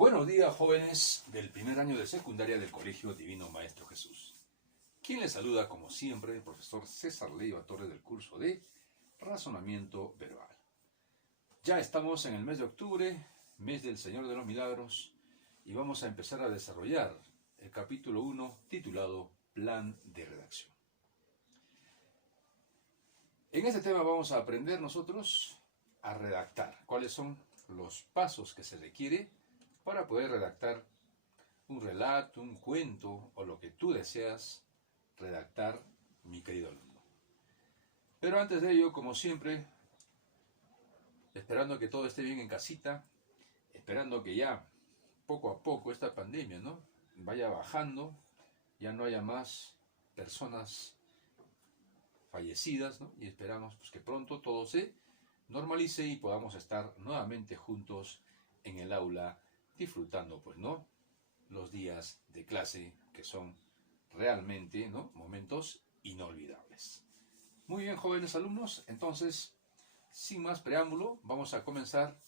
Buenos días, jóvenes del primer año de secundaria del Colegio Divino Maestro Jesús. Quien les saluda, como siempre, el profesor César Leiva Torres del curso de Razonamiento Verbal. Ya estamos en el mes de octubre, mes del Señor de los Milagros, y vamos a empezar a desarrollar el capítulo 1 titulado Plan de Redacción. En este tema vamos a aprender nosotros a redactar. ¿Cuáles son los pasos que se requiere para poder redactar un relato, un cuento o lo que tú deseas redactar, mi querido alumno? Pero antes de ello, como siempre, esperando que todo esté bien en casita, esperando que ya poco a poco esta pandemia, vaya bajando, ya no haya más personas fallecidas, y esperamos que pronto todo se normalice y podamos estar nuevamente juntos en el aula disfrutando los días de clase, que son realmente momentos inolvidables. Muy bien, jóvenes alumnos, entonces sin más preámbulo vamos a comenzar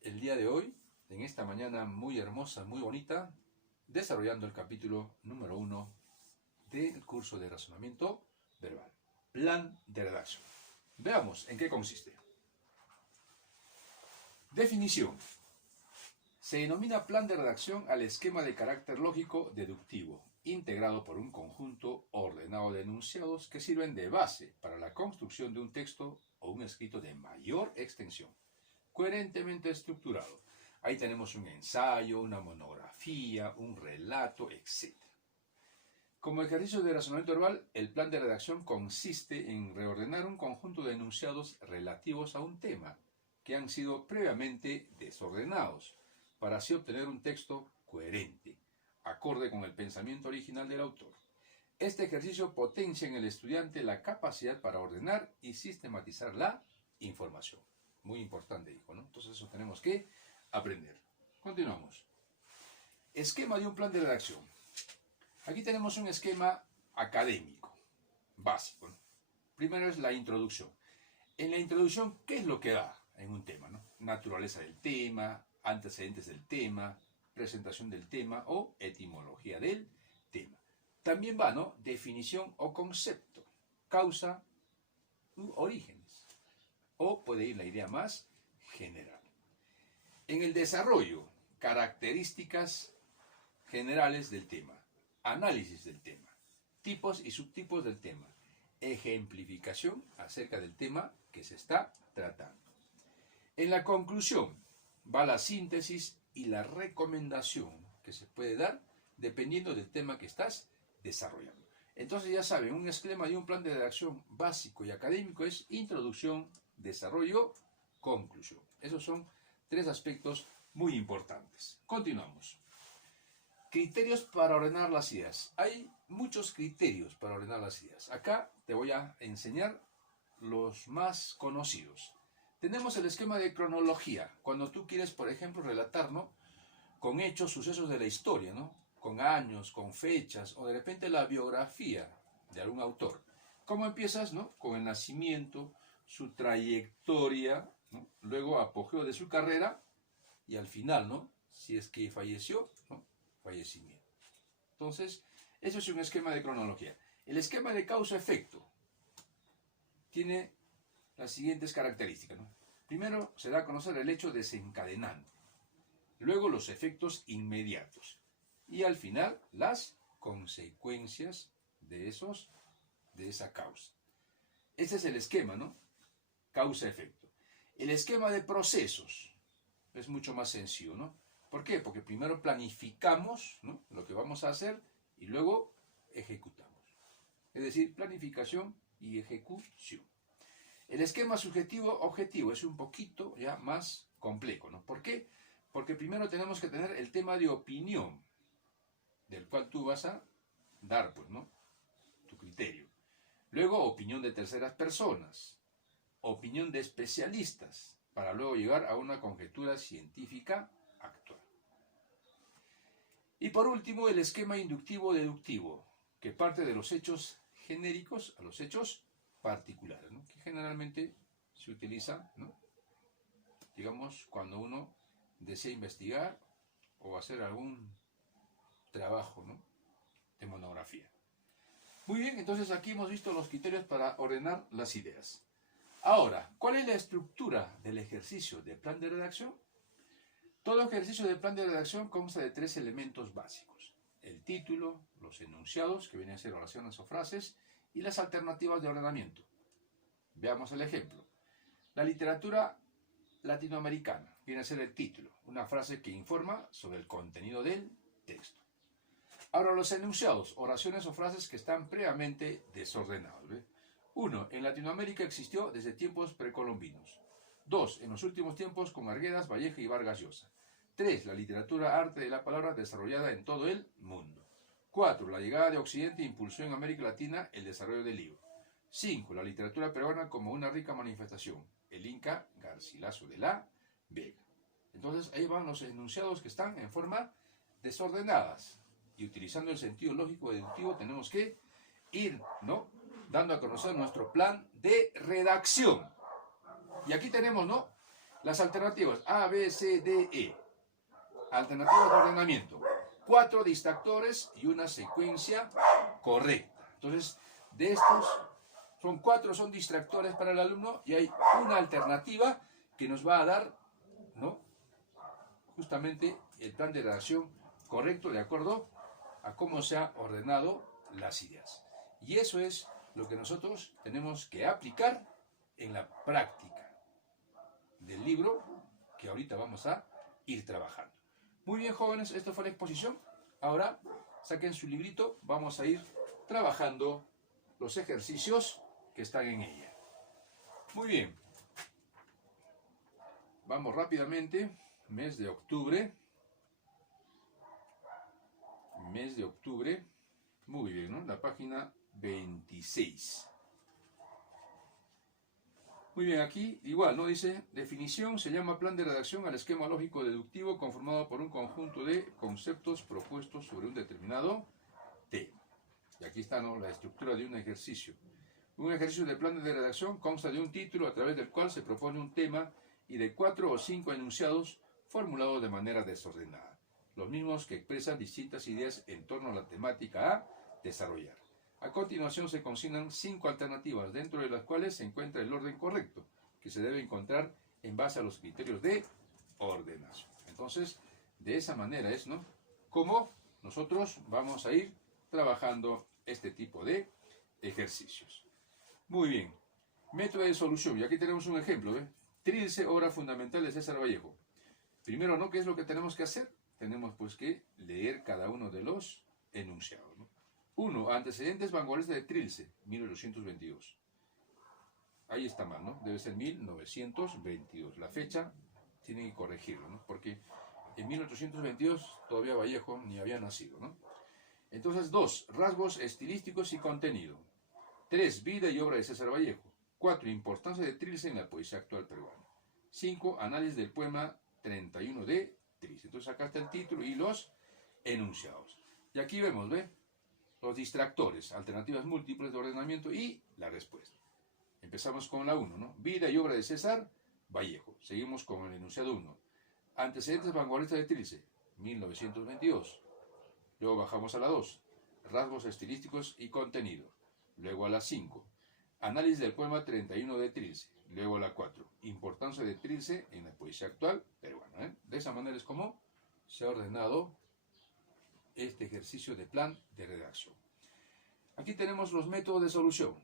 el día de hoy, en esta mañana muy hermosa, muy bonita, desarrollando el capítulo número 1 del curso de razonamiento verbal, plan de redacción. Veamos en qué consiste. Definición. Se denomina plan de redacción al esquema de carácter lógico deductivo, integrado por un conjunto ordenado de enunciados que sirven de base para la construcción de un texto o un escrito de mayor extensión, coherentemente estructurado. Ahí tenemos un ensayo, una monografía, un relato, etc. Como ejercicio de razonamiento verbal, el plan de redacción consiste en reordenar un conjunto de enunciados relativos a un tema que han sido previamente desordenados, para así obtener un texto coherente, acorde con el pensamiento original del autor. Este ejercicio potencia en el estudiante la capacidad para ordenar y sistematizar la información. Muy importante, hijo, Entonces eso tenemos que aprender. Continuamos. Esquema de un plan de redacción. Aquí tenemos un esquema académico, básico. Primero es la introducción. En la introducción, ¿qué es lo que da en un tema? Naturaleza del tema, antecedentes del tema, presentación del tema o etimología del tema. También va, definición o concepto, causa u orígenes. O puede ir la idea más general. En el desarrollo, características generales del tema, análisis del tema, tipos y subtipos del tema, ejemplificación acerca del tema que se está tratando. En la conclusión va la síntesis y la recomendación que se puede dar dependiendo del tema que estás desarrollando. Entonces ya saben, un esquema de un plan de redacción básico y académico es introducción, desarrollo, conclusión. Esos son 3 aspectos muy importantes. Continuamos. Criterios para ordenar las ideas. Hay muchos criterios para ordenar las ideas. Acá te voy a enseñar los más conocidos. Tenemos el esquema de cronología. Cuando tú quieres, por ejemplo, relatar, con hechos, sucesos de la historia, con años, con fechas, o de repente la biografía de algún autor. ¿Cómo empiezas? Con el nacimiento, su trayectoria, luego apogeo de su carrera, y al final, si es que falleció, fallecimiento. Entonces, eso es un esquema de cronología. El esquema de causa-efecto tiene las siguientes características. Primero, se da a conocer el hecho desencadenante. Luego, los efectos inmediatos. Y al final, las consecuencias de esa causa. Ese es el esquema, Causa-efecto. El esquema de procesos es mucho más sencillo, ¿Por qué? Porque primero planificamos, lo que vamos a hacer y luego ejecutamos. Es decir, planificación y ejecución. El esquema subjetivo-objetivo es un poquito ya más complejo, ¿Por qué? Porque primero tenemos que tener el tema de opinión, del cual tú vas a dar, tu criterio. Luego, opinión de terceras personas, opinión de especialistas, para luego llegar a una conjetura científica actual. Y por último, el esquema inductivo-deductivo, que parte de los hechos genéricos a los hechos particulares, que generalmente se utiliza, digamos, cuando uno desea investigar o hacer algún trabajo, ¿no?, de monografía. Muy bien, entonces aquí hemos visto los criterios para ordenar las ideas. Ahora, ¿cuál es la estructura del ejercicio de plan de redacción? Todo ejercicio de plan de redacción consta de 3 elementos básicos: el título, los enunciados, que vienen a ser oraciones o frases, y las alternativas de ordenamiento. Veamos el ejemplo. La literatura latinoamericana viene a ser el título, una frase que informa sobre el contenido del texto. Ahora, los enunciados, oraciones o frases que están previamente desordenados. 1. En Latinoamérica existió desde tiempos precolombinos. 2. En los últimos tiempos con Arguedas, Vallejo y Vargas Llosa. 3. La literatura arte de la palabra desarrollada en todo el mundo. 4. La llegada de Occidente impulsó en América Latina el desarrollo del libro. 5. La literatura peruana como una rica manifestación. El Inca Garcilaso de la Vega. Entonces ahí van los enunciados que están en forma desordenadas. Y utilizando el sentido lógico deductivo tenemos que ir, ¿no?, dando a conocer nuestro plan de redacción. Y aquí tenemos, ¿no?, las alternativas A, B, C, D, E. Alternativas de ordenamiento. 4 distractores y una secuencia correcta. Entonces, de estos, son 4 son distractores para el alumno y hay una alternativa que nos va a dar, ¿no?, justamente el plan de redacción correcto de acuerdo a cómo se han ordenado las ideas. Y eso es lo que nosotros tenemos que aplicar en la práctica del libro que ahorita vamos a ir trabajando. Muy bien, jóvenes, esto fue la exposición. Ahora saquen su librito, vamos a ir trabajando los ejercicios que están en ella. Muy bien. Vamos rápidamente. Mes de octubre. Mes de octubre. Muy bien, ¿no? La página 26. Muy bien, aquí igual, ¿no? Dice, definición, se llama plan de redacción al esquema lógico deductivo conformado por un conjunto de conceptos propuestos sobre un determinado tema. Y aquí está, ¿no?, la estructura de un ejercicio. Un ejercicio de plan de redacción consta de un título a través del cual se propone un tema y de 4 o 5 enunciados formulados de manera desordenada, los mismos que expresan distintas ideas en torno a la temática a desarrollar. A continuación se consignan 5 alternativas, dentro de las cuales se encuentra el orden correcto, que se debe encontrar en base a los criterios de ordenación. Entonces, de esa manera es, ¿no?, como nosotros vamos a ir trabajando este tipo de ejercicios. Muy bien. Método de solución. Y aquí tenemos un ejemplo, Trilce, obra fundamental de César Vallejo. Primero, ¿no?, ¿qué es lo que tenemos que hacer? Tenemos pues que leer cada uno de los enunciados, ¿no? 1. Antecedentes vanguardistas de Trilce, 1822. Ahí está mal, ¿no? Debe ser 1922. La fecha tienen que corregirlo, ¿no? Porque en 1822 todavía Vallejo ni había nacido, ¿no? Entonces, 2. Rasgos estilísticos y contenido. 3. Vida y obra de César Vallejo. 4. Importancia de Trilce en la poesía actual peruana. 5. Análisis del poema 31 de Trilce. Entonces acá está el título y los enunciados. Y aquí vemos, ¿ve?, los distractores, alternativas múltiples de ordenamiento y la respuesta. Empezamos con la 1, ¿no? Vida y obra de César Vallejo. Seguimos con el enunciado 1. Antecedentes vanguardistas de Trilce, 1922. Luego bajamos a la 2. Rasgos estilísticos y contenido. Luego a la 5. Análisis del poema 31 de Trilce. Luego a la 4. Importancia de Trilce en la poesía actual peruana. De esa manera es como se ha ordenado este ejercicio de plan de redacción. Aquí tenemos los métodos de solución.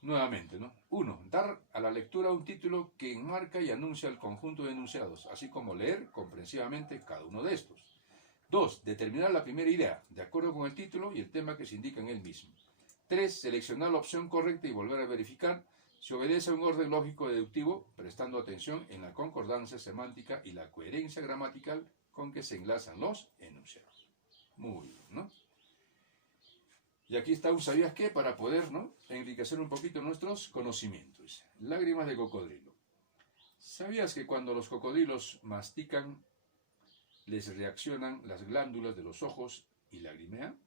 Nuevamente, ¿no? 1. Dar a la lectura un título que enmarca y anuncia el conjunto de enunciados, así como leer comprensivamente cada uno de estos. 2. Determinar la primera idea, de acuerdo con el título y el tema que se indica en él mismo. 3. Seleccionar la opción correcta y volver a verificar si obedece a un orden lógico deductivo, prestando atención en la concordancia semántica y la coherencia gramatical con que se enlazan los enunciados. Muy bien, ¿no? Y aquí está un ¿sabías qué? Para poder, ¿no?, enriquecer un poquito nuestros conocimientos. Lágrimas de cocodrilo. ¿Sabías que cuando los cocodrilos mastican, les reaccionan las glándulas de los ojos y lagrimean?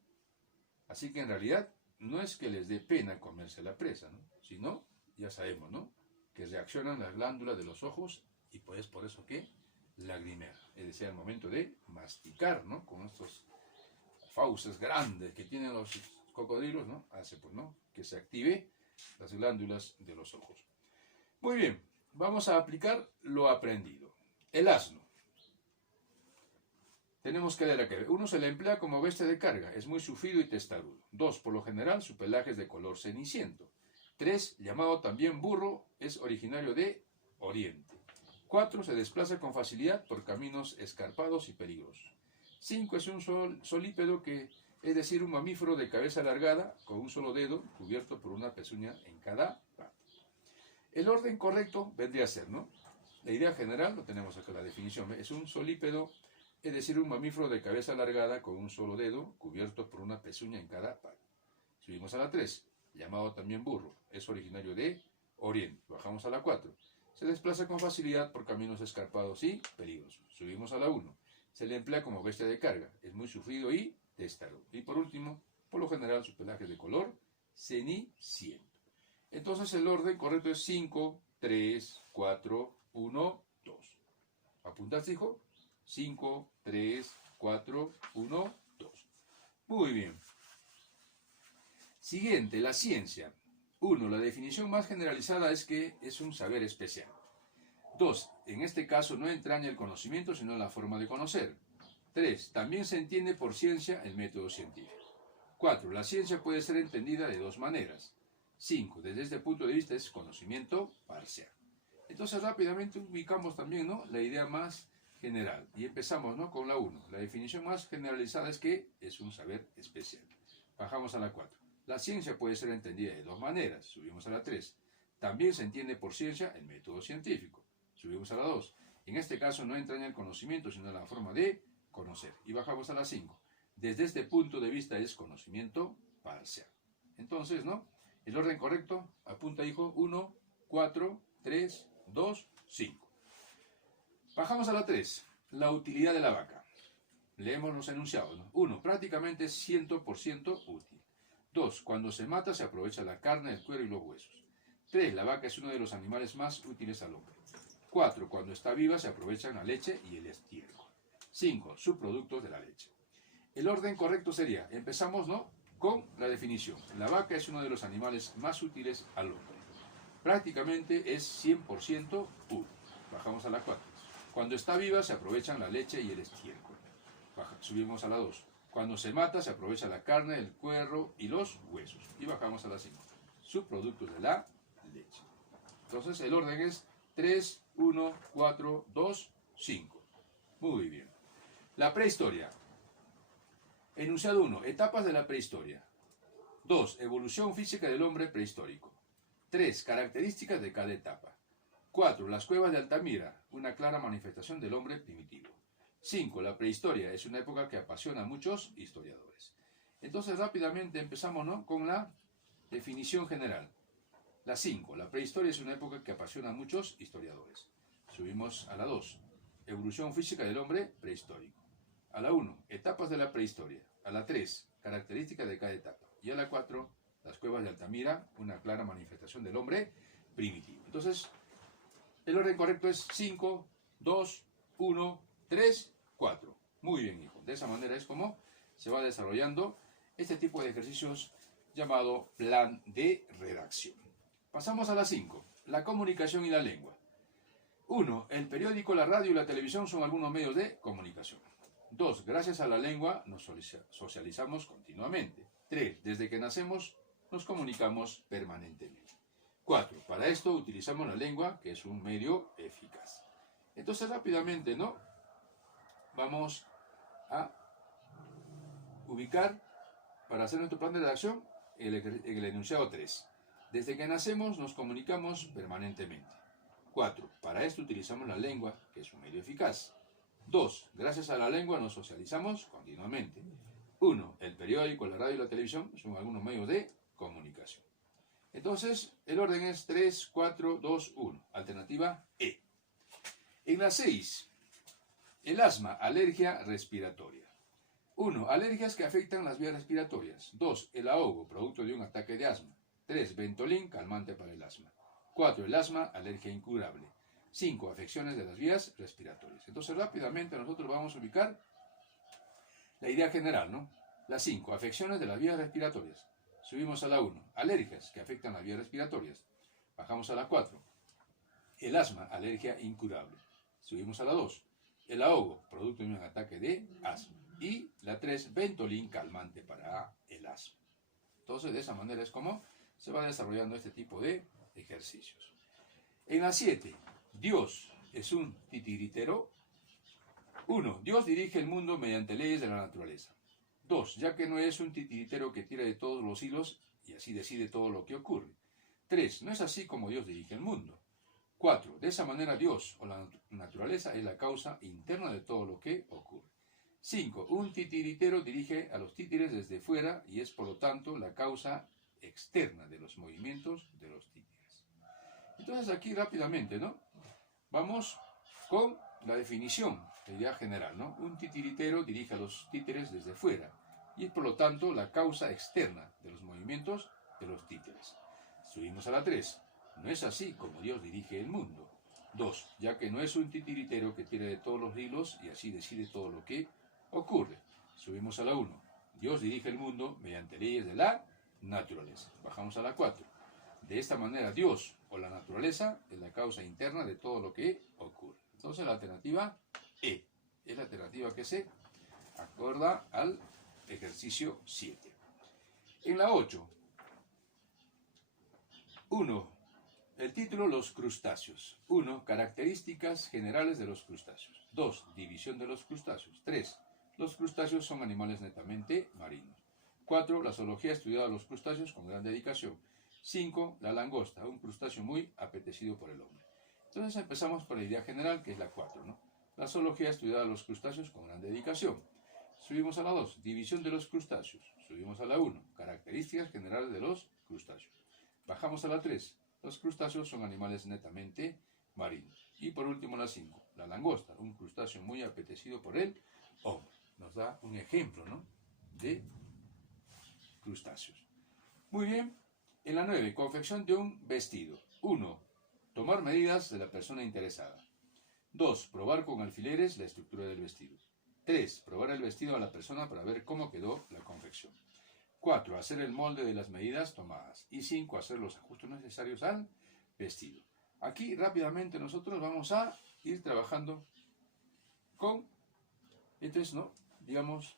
Así que en realidad no es que les dé pena comerse la presa, ¿no?, sino, ya sabemos, ¿no?, que reaccionan las glándulas de los ojos y pues por eso que lagrimer, es decir, al momento de masticar, ¿no? Con estos fauces grandes que tienen los cocodrilos, ¿no? Hace, pues, ¿no? Que se active las glándulas de los ojos. Muy bien, vamos a aplicar lo aprendido. El asno. Tenemos que leer aquí. 1. Se le emplea como bestia de carga, es muy sufrido y testarudo. 2. Por lo general, su pelaje es de color ceniciento. 3. Llamado también burro, es originario de Oriente. 4. Se desplaza con facilidad por caminos escarpados y peligrosos. 5. Es un solípedo es decir, un mamífero de cabeza alargada, con un solo dedo, cubierto por una pezuña en cada pata. El orden correcto vendría a ser, ¿no? La idea general, lo tenemos acá, la definición, es un solípedo, es decir, un mamífero de cabeza alargada, con un solo dedo, cubierto por una pezuña en cada pata. Subimos a la 3, llamado también burro, es originario de Oriente. Bajamos a la 4. Se desplaza con facilidad por caminos escarpados y peligrosos. Subimos a la 1. Se le emplea como bestia de carga, es muy sufrido y testarudo. Y por último, por lo general, su pelaje es de color ceniciento. Entonces el orden correcto es 5, 3, 4, 1, 2. ¿Apuntaste, hijo? 5, 3, 4, 1, 2. Muy bien. Siguiente, la ciencia. 1. La definición más generalizada es que es un saber especial. 2. En este caso no entraña el conocimiento, sino la forma de conocer. 3. También se entiende por ciencia el método científico. 4. La ciencia puede ser entendida de dos maneras. 5. Desde este punto de vista es conocimiento parcial. Entonces rápidamente ubicamos también, ¿no?, la idea más general. Y empezamos, ¿no?, con la 1. La definición más generalizada es que es un saber especial. Bajamos a la 4. La ciencia puede ser entendida de dos maneras. Subimos a la 3. También se entiende por ciencia el método científico. Subimos a la 2. En este caso no entraña el conocimiento, sino la forma de conocer. Y bajamos a la 5. Desde este punto de vista es conocimiento parcial. Entonces, ¿no?, el orden correcto, apunta, hijo, 1, 4, 3, 2, 5. Bajamos a la 3. La utilidad de la vaca. Leemos los enunciados, ¿no? 1. Prácticamente es 100% útil. 2. Cuando se mata se aprovecha la carne, el cuero y los huesos. 3. La vaca es uno de los animales más útiles al hombre. 4. Cuando está viva se aprovechan la leche y el estiércol. 5. Subproductos de la leche. El orden correcto sería, empezamos, ¿no?, con la definición. La vaca es uno de los animales más útiles al hombre. Prácticamente es 100% útil. Bajamos a la 4. Cuando está viva se aprovechan la leche y el estiércol. Subimos a la 2. Cuando se mata se aprovecha la carne, el cuero y los huesos. Y bajamos a la 5. Subproductos de la leche. Entonces el orden es 3, 1, 4, 2, 5. Muy bien. La prehistoria. Enunciado 1. Etapas de la prehistoria. 2. Evolución física del hombre prehistórico. 3. Características de cada etapa. 4. Las cuevas de Altamira, una clara manifestación del hombre primitivo. 5. La prehistoria es una época que apasiona a muchos historiadores. Entonces rápidamente empezamos, ¿no?, con la definición general. La 5. La prehistoria es una época que apasiona a muchos historiadores. Subimos a la 2. Evolución física del hombre prehistórico. A la 1. Etapas de la prehistoria. A la 3. Características de cada etapa. Y a la 4. Las cuevas de Altamira, una clara manifestación del hombre primitivo. Entonces, el orden correcto es 5, 2, 1, 3, 4. Muy bien, hijo. De esa manera es como se va desarrollando este tipo de ejercicios llamado plan de redacción. Pasamos a la 5. La comunicación y la lengua. 1. El periódico, la radio y la televisión son algunos medios de comunicación. 2. Gracias a la lengua nos socializamos continuamente. 3. Desde que nacemos nos comunicamos permanentemente. 4. Para esto utilizamos la lengua, que es un medio eficaz. Entonces rápidamente, ¿no?, vamos a ubicar, para hacer nuestro plan de redacción, el enunciado 3. Desde que nacemos nos comunicamos permanentemente. 4. Para esto utilizamos la lengua, que es un medio eficaz. 2. Gracias a la lengua nos socializamos continuamente. 1. El periódico, la radio y la televisión son algunos medios de comunicación. Entonces, el orden es 3, 4, 2, 1. Alternativa E. En la 6. El asma, alergia respiratoria. 1. Alergias que afectan las vías respiratorias. 2. El ahogo, producto de un ataque de asma. 3. Ventolin, calmante para el asma. 4. El asma, alergia incurable. 5. Afecciones de las vías respiratorias. Entonces rápidamente nosotros vamos a ubicar la idea general, ¿no? La 5. Afecciones de las vías respiratorias. Subimos a la 1. Alergias que afectan las vías respiratorias. Bajamos a la 4. El asma, alergia incurable. Subimos a la 2. El ahogo, producto de un ataque de asma. Y la 3, Ventolin, calmante para el asma. Entonces, de esa manera es como se va desarrollando este tipo de ejercicios. En la 7, Dios es un titiritero. 1. Dios dirige el mundo mediante leyes de la naturaleza. 2. Ya que no es un titiritero que tira de todos los hilos y así decide todo lo que ocurre. 3. No es así como Dios dirige el mundo. 4. De esa manera Dios o la naturaleza es la causa interna de todo lo que ocurre. 5. Un titiritero dirige a los títeres desde fuera y es por lo tanto la causa externa de los movimientos de los títeres. Entonces aquí rápidamente, ¿no? Vamos con la definición, la idea general, ¿no? Un titiritero dirige a los títeres desde fuera y es por lo tanto la causa externa de los movimientos de los títeres. Subimos a la 3. No es así como Dios dirige el mundo. 2. Ya que no es un titiritero que tira de todos los hilos y así decide todo lo que ocurre. Subimos a la 1. Dios dirige el mundo mediante leyes de la naturaleza. Bajamos a la 4. De esta manera Dios o la naturaleza es la causa interna de todo lo que ocurre. Entonces la alternativa E es la alternativa que se acorda al ejercicio 7. En la 8. 1. El título, los crustáceos. 1. Características generales de los crustáceos. 2. División de los crustáceos. 3. Los crustáceos son animales netamente marinos. 4. La zoología ha estudiado a los crustáceos con gran dedicación. 5. La langosta, un crustáceo muy apetecido por el hombre. Entonces empezamos por la idea general, que es la 4, ¿no? La zoología ha estudiado a los crustáceos con gran dedicación. Subimos a la 2. División de los crustáceos. Subimos a la 1. Características generales de los crustáceos. Bajamos a la 3. Los crustáceos son animales netamente marinos. Y por último la 5. La langosta, un crustáceo muy apetecido por el hombre. Nos da un ejemplo, ¿no?, de crustáceos. Muy bien. En la 9. Confección de un vestido. 1. Tomar medidas de la persona interesada. 2. Probar con alfileres la estructura del vestido. 3. Probar el vestido a la persona para ver cómo quedó la confección. 4. Hacer el molde de las medidas tomadas. Y 5. Hacer los ajustes necesarios al vestido. Aquí rápidamente nosotros vamos a ir trabajando con, entonces, ¿no?, digamos,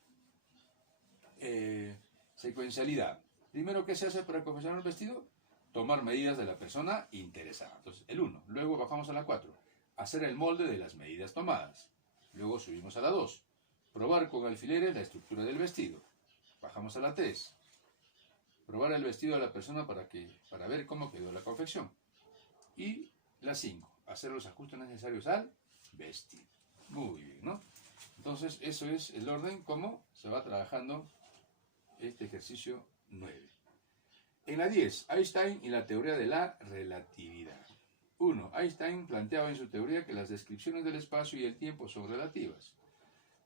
secuencialidad. Primero, ¿qué se hace para confeccionar el vestido? Tomar medidas de la persona interesada. Entonces, el 1. Luego bajamos a la 4. Hacer el molde de las medidas tomadas. Luego subimos a la 2. Probar con alfileres la estructura del vestido. Bajamos a la 3. Probar el vestido de la persona para ver cómo quedó la confección. Y la 5. Hacer los ajustes necesarios al vestido. Muy bien, ¿no? Entonces, eso es el orden como se va trabajando este ejercicio 9. En la 10, Einstein y la teoría de la relatividad. 1. Einstein planteaba en su teoría que las descripciones del espacio y el tiempo son relativas.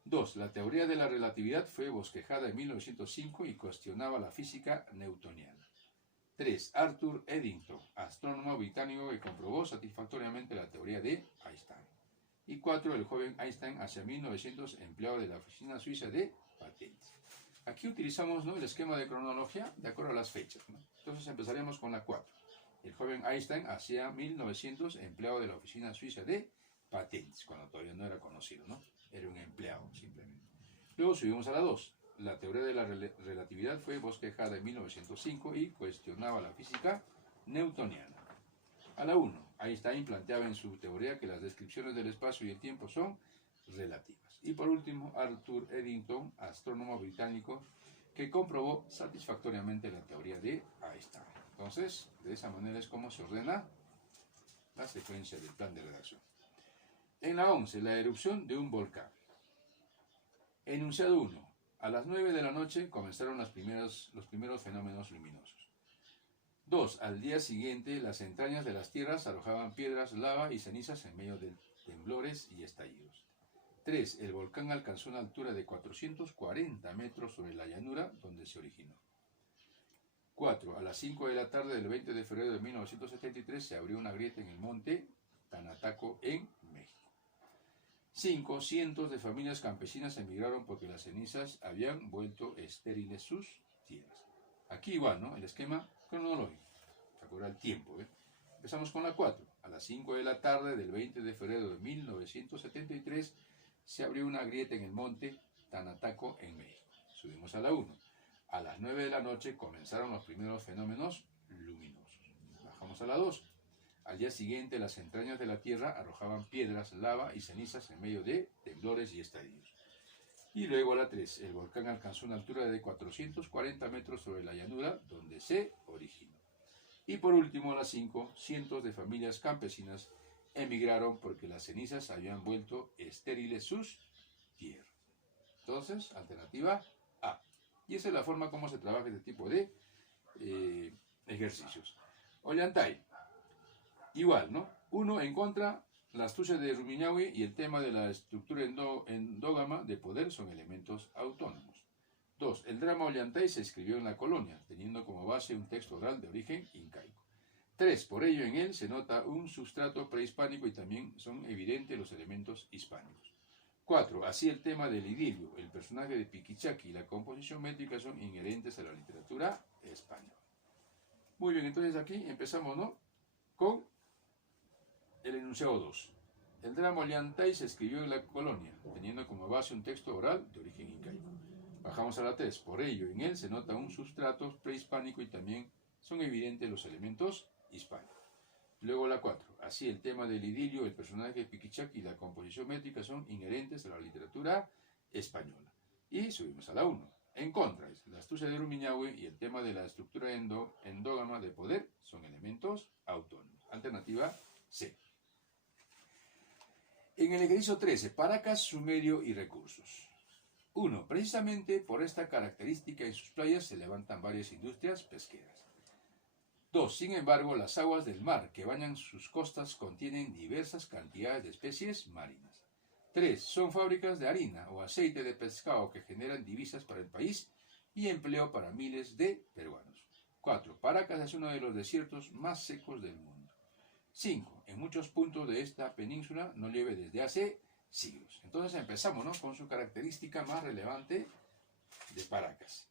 2. La teoría de la relatividad fue bosquejada en 1905 y cuestionaba la física newtoniana. 3. Arthur Eddington, astrónomo británico que comprobó satisfactoriamente la teoría de Einstein. Y 4. El joven Einstein, hacia 1900, empleado de la oficina suiza de patentes. Aquí utilizamos, ¿no?, el esquema de cronología de acuerdo a las fechas, ¿no? Entonces empezaremos con la 4. El joven Einstein, hacia 1900, empleado de la oficina suiza de patentes, cuando todavía no era conocido, ¿no? Era un empleado simplemente. Luego subimos a la 2. La teoría de la relatividad fue bosquejada en 1905 y cuestionaba la física newtoniana. A la 1. Einstein planteaba en su teoría que las descripciones del espacio y el tiempo son relativas. Y por último, Arthur Eddington, astrónomo británico, que comprobó satisfactoriamente la teoría de Einstein. Entonces, de esa manera es como se ordena la secuencia del plan de redacción. En la 11, la erupción de un volcán. Enunciado 1. A las 9 de la noche comenzaron los primeros fenómenos luminosos. 2. Al día siguiente, las entrañas de las tierras arrojaban piedras, lava y cenizas en medio de temblores y estallidos. 3. El volcán alcanzó una altura de 440 metros sobre la llanura donde se originó. 4. A las 5 de la tarde del 20 de febrero de 1973 se abrió una grieta en el monte Tanataco, en México. 5. Cientos de familias campesinas emigraron porque las cenizas habían vuelto estériles sus tierras. Aquí igual, ¿no? El esquema cronológico. Se acuerda el tiempo, ¿eh? Empezamos con la 4. A las 5 de la tarde del 20 de febrero de 1973 se abrió una grieta en el monte Tanataco, en México. Subimos a la 1. A las 9 de la noche comenzaron los primeros fenómenos luminosos. Bajamos a la 2. Al día siguiente, las entrañas de la Tierra arrojaban piedras, lava y cenizas en medio de temblores y estallidos. Y luego a la 3. El volcán alcanzó una altura de 440 metros sobre la llanura donde se originó. Y por último, a las 5, cientos de familias campesinas emigraron porque las cenizas habían vuelto estériles sus tierras. Entonces, alternativa A. Y esa es la forma como se trabaja este tipo de ejercicios. Ollantay. Igual, ¿no? 1. En contra, la astucia de Rumiñahui y el tema de la estructura endógama de poder son elementos autónomos. 2. El drama Ollantay se escribió en la colonia, teniendo como base un texto oral de origen incaico. 3. Por ello en él se nota un sustrato prehispánico y también son evidentes los elementos hispánicos. 4. Así el tema del idilio, el personaje de Piquichaqui y la composición métrica son inherentes a la literatura española. Muy bien, entonces aquí empezamos, ¿no?, con el enunciado 2. El drama Ollantay se escribió en la colonia, teniendo como base un texto oral de origen incaico. Bajamos a la 3. Por ello, en él se nota un sustrato prehispánico y también son evidentes los elementos hispánicos. Luego la 4. Así el tema del idilio, el personaje de Piquichaqui y la composición métrica son inherentes a la literatura española. Y subimos a la 1. En contra, la astucia de Rumiñahui y el tema de la estructura endógama de poder son elementos autónomos. Alternativa C. En el ejercicio 13, Paracas, su medio y recursos. 1. Precisamente por esta característica en sus playas se levantan varias industrias pesqueras. 2. Sin embargo, las aguas del mar que bañan sus costas contienen diversas cantidades de especies marinas. 3. Son fábricas de harina o aceite de pescado que generan divisas para el país y empleo para miles de peruanos. 4. Paracas es uno de los desiertos más secos del mundo. 5. En muchos puntos de esta península no llueve desde hace siglos. Entonces empezamos, ¿no?, con su característica más relevante de Paracas,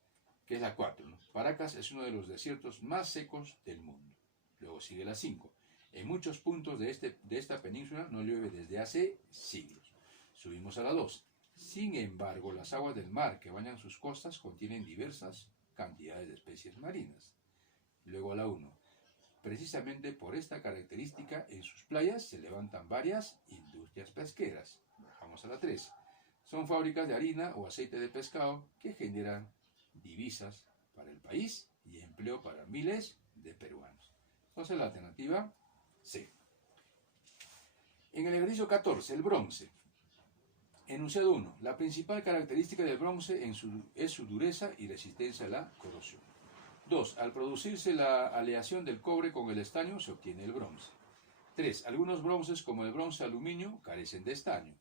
que es la 4. ¿no? Paracas es uno de los desiertos más secos del mundo. Luego sigue la 5. En muchos puntos de esta península no llueve desde hace siglos. Subimos a la 2. Sin embargo, las aguas del mar que bañan sus costas contienen diversas cantidades de especies marinas. Luego a la 1. Precisamente por esta característica, en sus playas se levantan varias industrias pesqueras. Bajamos a la 3. Son fábricas de harina o aceite de pescado que generan divisas para el país y empleo para miles de peruanos. Entonces la alternativa C. En el ejercicio 14, el bronce. Enunciado 1. La principal característica del bronce es su dureza y resistencia a la corrosión. 2. Al producirse la aleación del cobre con el estaño se obtiene el bronce. 3. Algunos bronces, como el bronce aluminio, carecen de estaño.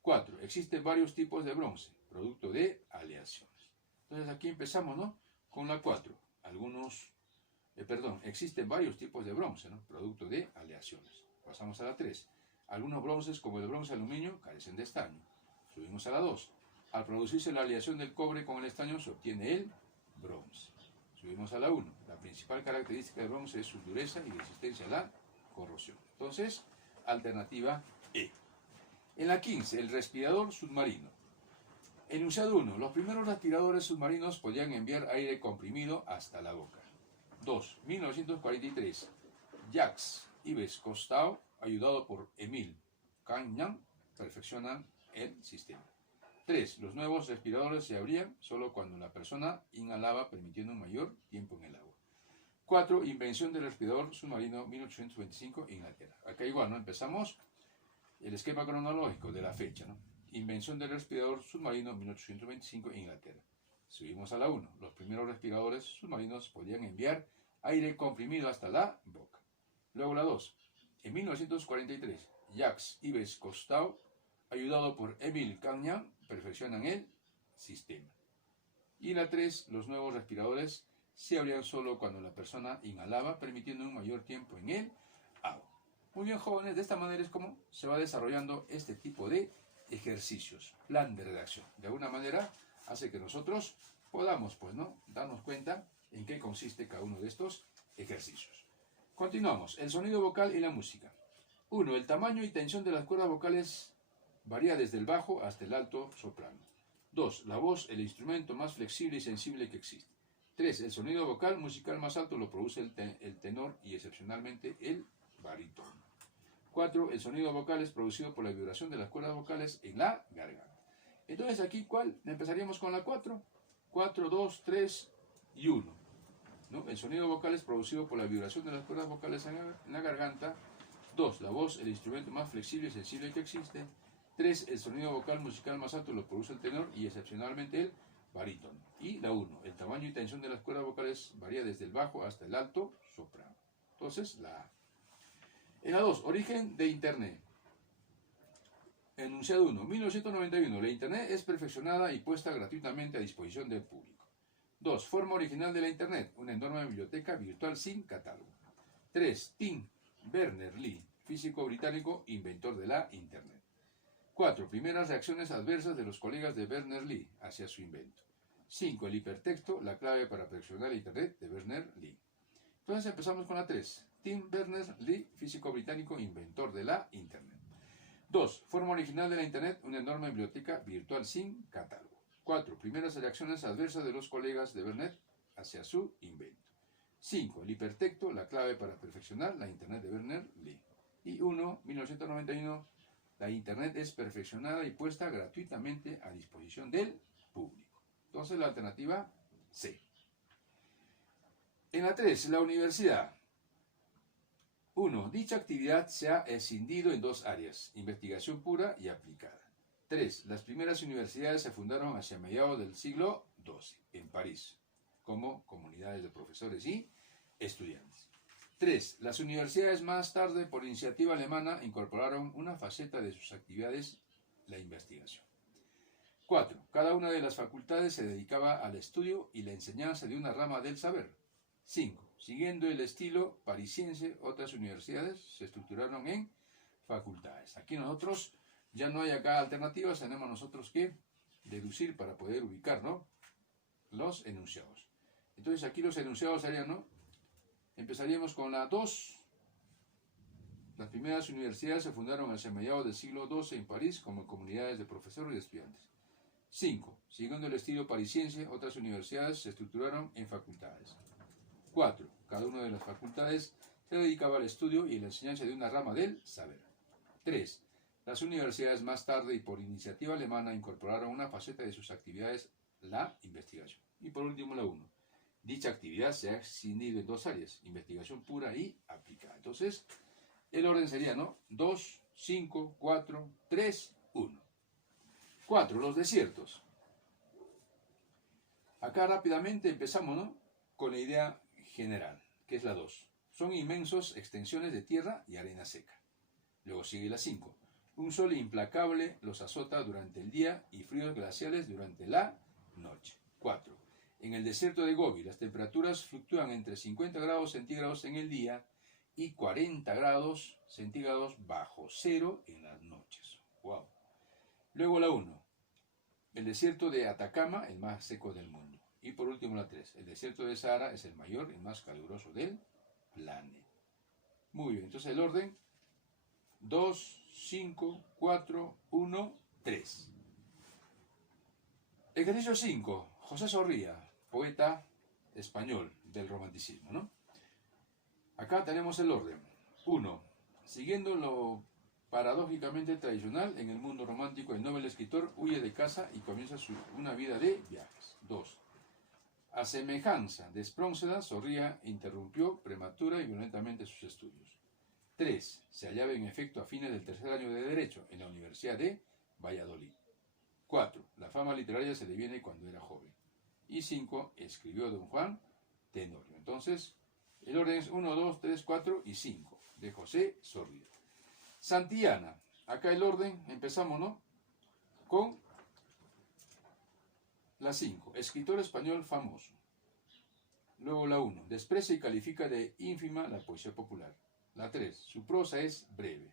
4. Existen varios tipos de bronce, producto de aleaciones. Entonces aquí empezamos, ¿no?, con la 4. Existen varios tipos de bronce, ¿no?, producto de aleaciones. Pasamos a la 3. Algunos bronces, como el bronce aluminio, carecen de estaño. Subimos a la 2. Al producirse la aleación del cobre con el estaño se obtiene el bronce. Subimos a la 1. La principal característica del bronce es su dureza y resistencia a la corrosión. Entonces, alternativa E. En la 15, el respirador submarino. Enunciado 1. Los primeros respiradores submarinos podían enviar aire comprimido hasta la boca. 2. 1943. Jacques Yves Cousteau, ayudado por Émile Cagnan, perfeccionan el sistema. 3. Los nuevos respiradores se abrían solo cuando la persona inhalaba, permitiendo un mayor tiempo en el agua. 4. Invención del respirador submarino, 1825, Inglaterra. Acá igual, ¿no? Empezamos el esquema cronológico de la fecha, ¿no? Invención del respirador submarino, 1825, Inglaterra. Subimos a la 1. Los primeros respiradores submarinos podían enviar aire comprimido hasta la boca. Luego la 2. En 1943, Jacques Yves Cousteau, ayudado por Émile Cagnan, perfeccionan el sistema. Y la 3. Los nuevos respiradores se abrían solo cuando la persona inhalaba, permitiendo un mayor tiempo en el agua. Muy bien, jóvenes, de esta manera es como se va desarrollando este tipo de ejercicios, plan de redacción. De alguna manera hace que nosotros podamos, pues, ¿no?, darnos cuenta en qué consiste cada uno de estos ejercicios. Continuamos. El sonido vocal y la música. 1. El tamaño y tensión de las cuerdas vocales varía desde el bajo hasta el alto soprano. 2. La voz, el instrumento más flexible y sensible que existe. 3. El sonido vocal musical más alto lo produce el tenor y excepcionalmente el barítono. 4. El sonido vocal es producido por la vibración de las cuerdas vocales en la garganta. Entonces aquí, ¿cuál? Empezaríamos con la 4. 4, 2, 3 y 1. ¿No? El sonido vocal es producido por la vibración de las cuerdas vocales en la garganta. 2. La voz, el instrumento más flexible y sensible que existe. 3. El sonido vocal musical más alto lo produce el tenor y excepcionalmente el barítono. Y la 1. El tamaño y tensión de las cuerdas vocales varía desde el bajo hasta el alto soprano. Entonces, la A. En la 2. Origen de Internet. Enunciado 1. 1991. La Internet es perfeccionada y puesta gratuitamente a disposición del público. 2. Forma original de la Internet. Una enorme biblioteca virtual sin catálogo. 3. Tim Berners-Lee, físico británico, inventor de la Internet. 4. Primeras reacciones adversas de los colegas de Berners-Lee hacia su invento. 5. El hipertexto, la clave para perfeccionar la Internet de Berners-Lee. Entonces empezamos con la 3. Tim Berners-Lee, físico británico, inventor de la Internet. 2. Forma original de la Internet, una enorme biblioteca virtual sin catálogo. 4. Primeras reacciones adversas de los colegas de Berners hacia su invento. 5. El hipertexto, la clave para perfeccionar la Internet de Berners-Lee. Y 1. 1991. La Internet es perfeccionada y puesta gratuitamente a disposición del público. Entonces la alternativa C. En la 3, la universidad. 1. Dicha actividad se ha escindido en dos áreas, investigación pura y aplicada. 3. Las primeras universidades se fundaron hacia mediados del siglo XII, en París, como comunidades de profesores y estudiantes. 3. Las universidades más tarde, por iniciativa alemana, incorporaron una faceta de sus actividades, la investigación. 4. Cada una de las facultades se dedicaba al estudio y la enseñanza de una rama del saber. 5. Siguiendo el estilo parisiense, otras universidades se estructuraron en facultades. Aquí nosotros ya no hay acá alternativas, tenemos nosotros que deducir para poder ubicar, ¿no?, los enunciados. Entonces aquí los enunciados serían, ¿no? Empezaríamos con la 2. Las primeras universidades se fundaron hacia mediados del siglo XII en París como comunidades de profesores y estudiantes. 5. Siguiendo el estilo parisiense, otras universidades se estructuraron en facultades. 4. Cada una de las facultades se dedicaba al estudio y la enseñanza de una rama del saber. 3. Las universidades más tarde y por iniciativa alemana incorporaron una faceta de sus actividades, la investigación. Y por último la 1. Dicha actividad se ha escindido en dos áreas, investigación pura y aplicada. Entonces, el orden sería, ¿no? 2, 5, 4, 3, 1. 4. Los desiertos. Acá rápidamente empezamos, ¿no?, con la idea general, que es la 2. Son inmensos extensiones de tierra y arena seca. Luego sigue la 5. Un sol implacable los azota durante el día y fríos glaciales durante la noche. 4. En el desierto de Gobi las temperaturas fluctúan entre 50 grados centígrados en el día y 40 grados centígrados bajo cero en las noches. ¡Wow! Luego la 1. El desierto de Atacama, el más seco del mundo. Y por último la 3. El desierto de Sahara es el mayor y más caluroso del planeta. Muy bien, entonces el orden 2, 5, 4, 1, 3. Ejercicio 5. José Zorrilla, poeta español del romanticismo, ¿no? Acá tenemos el orden. 1. Siguiendo lo paradójicamente tradicional, en el mundo romántico, el noble escritor huye de casa y comienza una vida de viajes. 2. A semejanza de Espronceda, Zorrilla interrumpió prematura y violentamente sus estudios. 3. Se hallaba en efecto a fines del tercer año de Derecho en la Universidad de Valladolid. 4. La fama literaria se le viene cuando era joven. Y 5. Escribió Don Juan Tenorio. Entonces, el orden es 1, 2, 3, 4 y 5 de José Zorrilla. Santillana. Acá el orden, empezamos, ¿no?, con la 5. Escritor español famoso. Luego la 1. Desprecia y califica de ínfima la poesía popular. La 3. Su prosa es breve.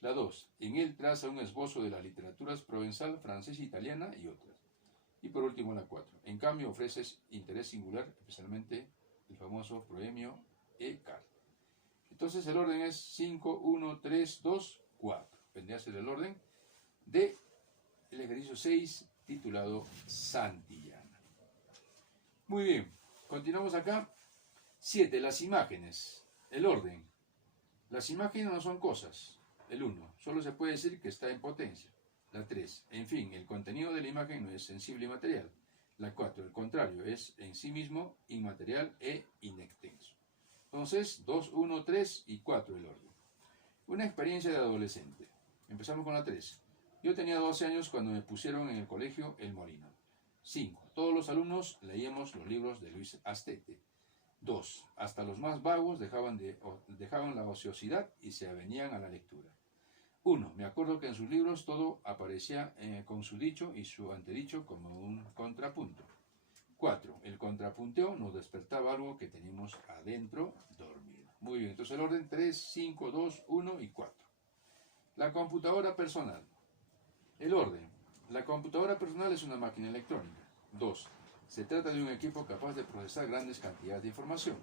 La 2. En él traza un esbozo de las literaturas provenzal, francesa, italiana y otras. Y por último la 4. En cambio ofrece interés singular, especialmente el famoso proemio e carta. Entonces el orden es 5, 1, 3, 2, 4. Vendría a ser el orden de el ejercicio 6 titulado Santillana. Muy bien, continuamos acá. 7. Las imágenes. El orden. Las imágenes no son cosas. El 1. Solo se puede decir que está en potencia. La 3. En fin, el contenido de la imagen no es sensible y material. La 4. El contrario, es en sí mismo inmaterial e inextenso. Entonces, 2, 1, 3 y 4 el orden. Una experiencia de adolescente. Empezamos con la 3. Yo tenía 12 años cuando me pusieron en el colegio El Molino. 5. Todos los alumnos leíamos los libros de Luis Astete. 2. Hasta los más vagos dejaban la ociosidad y se avenían a la lectura. 1. Me acuerdo que en sus libros todo aparecía con su dicho y su antedicho como un contrapunto. 4. El contrapunteo nos despertaba algo que teníamos adentro dormido. Muy bien, entonces el orden 3, 5, 2, 1 y 4. La computadora personal. El orden. La computadora personal es una máquina electrónica. 2. Se trata de un equipo capaz de procesar grandes cantidades de información.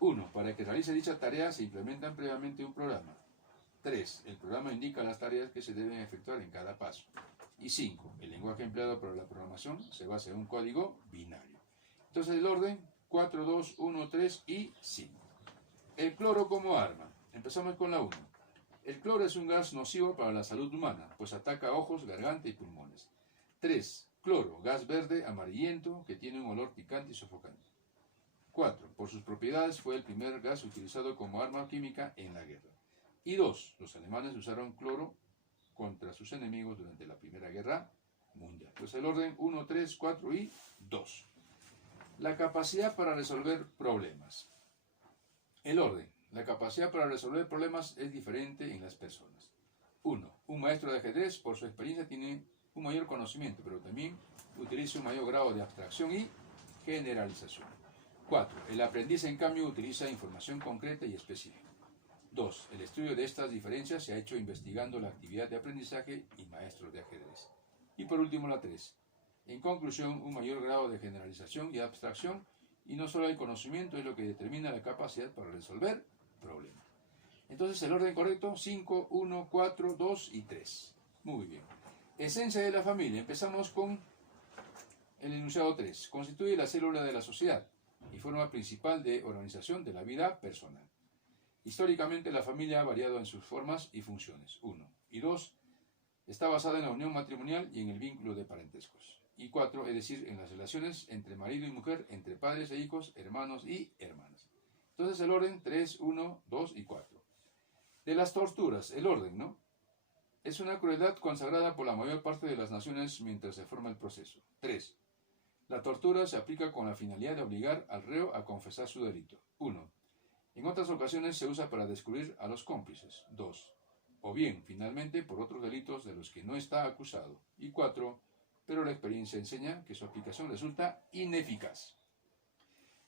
1. Para que realice dicha tarea se implementan previamente un programa. 3. El programa indica las tareas que se deben efectuar en cada paso. Y 5. El lenguaje empleado para la programación se basa en un código binario. Entonces el orden 4, 2, 1, 3 y 5. El cloro como arma. Empezamos con la 1. El cloro es un gas nocivo para la salud humana, pues ataca ojos, garganta y pulmones. 3. Cloro, gas verde amarillento que tiene un olor picante y sofocante. 4. Por sus propiedades fue el primer gas utilizado como arma química en la guerra. Y 2. Los alemanes usaron cloro contra sus enemigos durante la Primera Guerra Mundial. Pues el orden 1, 3, 4 y 2. La capacidad para resolver problemas. El orden. La capacidad para resolver problemas es diferente en las personas. 1. Un maestro de ajedrez, por su experiencia, tiene un mayor conocimiento, pero también utiliza un mayor grado de abstracción y generalización. 4. El aprendiz, en cambio, utiliza información concreta y específica. 2. El estudio de estas diferencias se ha hecho investigando la actividad de aprendizaje y maestros de ajedrez. Y por último la 3. En conclusión, un mayor grado de generalización y abstracción, y no solo el conocimiento es lo que determina la capacidad para resolver problemas. Entonces el orden correcto, 5, 1, 4, 2 y 3. Muy bien. Esencia de la familia. Empezamos con el enunciado 3. Constituye la célula de la sociedad y forma principal de organización de la vida personal. Históricamente la familia ha variado en sus formas y funciones. 1. Y 2. Está basada en la unión matrimonial y en el vínculo de parentescos. Y 4. Es decir, en las relaciones entre marido y mujer, entre padres e hijos, hermanos y hermanas. Entonces el orden 3, 1, 2 y 4. De las torturas, el orden, ¿no? Es una crueldad consagrada por la mayor parte de las naciones mientras se forma el proceso. 3. La tortura se aplica con la finalidad de obligar al reo a confesar su delito. 1. En otras ocasiones se usa para descubrir a los cómplices. 2. O bien, finalmente, por otros delitos de los que no está acusado. Y 4. Pero la experiencia enseña que su aplicación resulta ineficaz.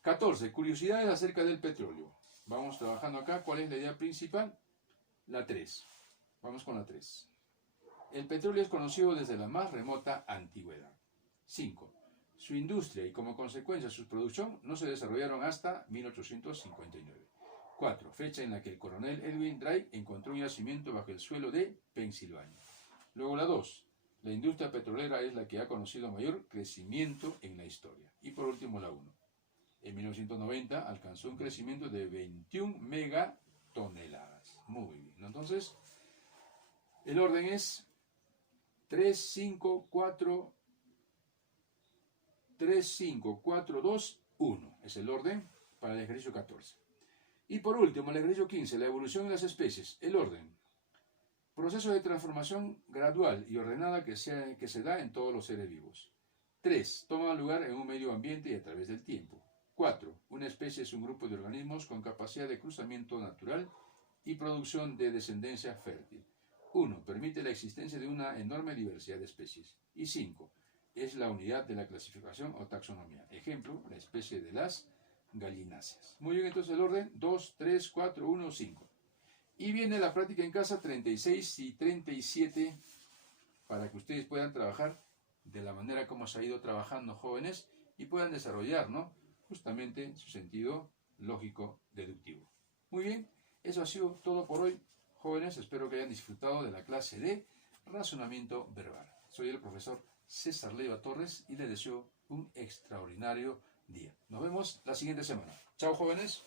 14. Curiosidades acerca del petróleo. Vamos trabajando acá. ¿Cuál es la idea principal? La 3. Vamos con la 3. El petróleo es conocido desde la más remota antigüedad. 5. Su industria y como consecuencia su producción no se desarrollaron hasta 1859. 4. Fecha en la que el coronel Edwin Drake encontró un yacimiento bajo el suelo de Pensilvania. Luego la 2. La industria petrolera es la que ha conocido mayor crecimiento en la historia. Y por último la 1. En 1990 alcanzó un crecimiento de 21 megatoneladas. Muy bien. Entonces, el orden es 3, 5, 4, 2, 1. Es el orden para el ejercicio 14. Y por último, el ejercicio 15, la evolución de las especies. El orden. Proceso de transformación gradual y ordenada que se da en todos los seres vivos. 3. Toma lugar en un medio ambiente y a través del tiempo. 4. Una especie es un grupo de organismos con capacidad de cruzamiento natural y producción de descendencia fértil. 1. Permite la existencia de una enorme diversidad de especies. Y 5. Es la unidad de la clasificación o taxonomía. Ejemplo, la especie de las gallináceas. Muy bien, entonces el orden 2, 3, 4, 1, 5. Y viene la práctica en casa 36 y 37 para que ustedes puedan trabajar de la manera como se ha ido trabajando, jóvenes, y puedan desarrollar, ¿no?, justamente su sentido lógico deductivo. Muy bien, eso ha sido todo por hoy, jóvenes. Espero que hayan disfrutado de la clase de razonamiento verbal. Soy el profesor César Leiva Torres y les deseo un extraordinario día. Nos vemos la siguiente semana. Chao, jóvenes.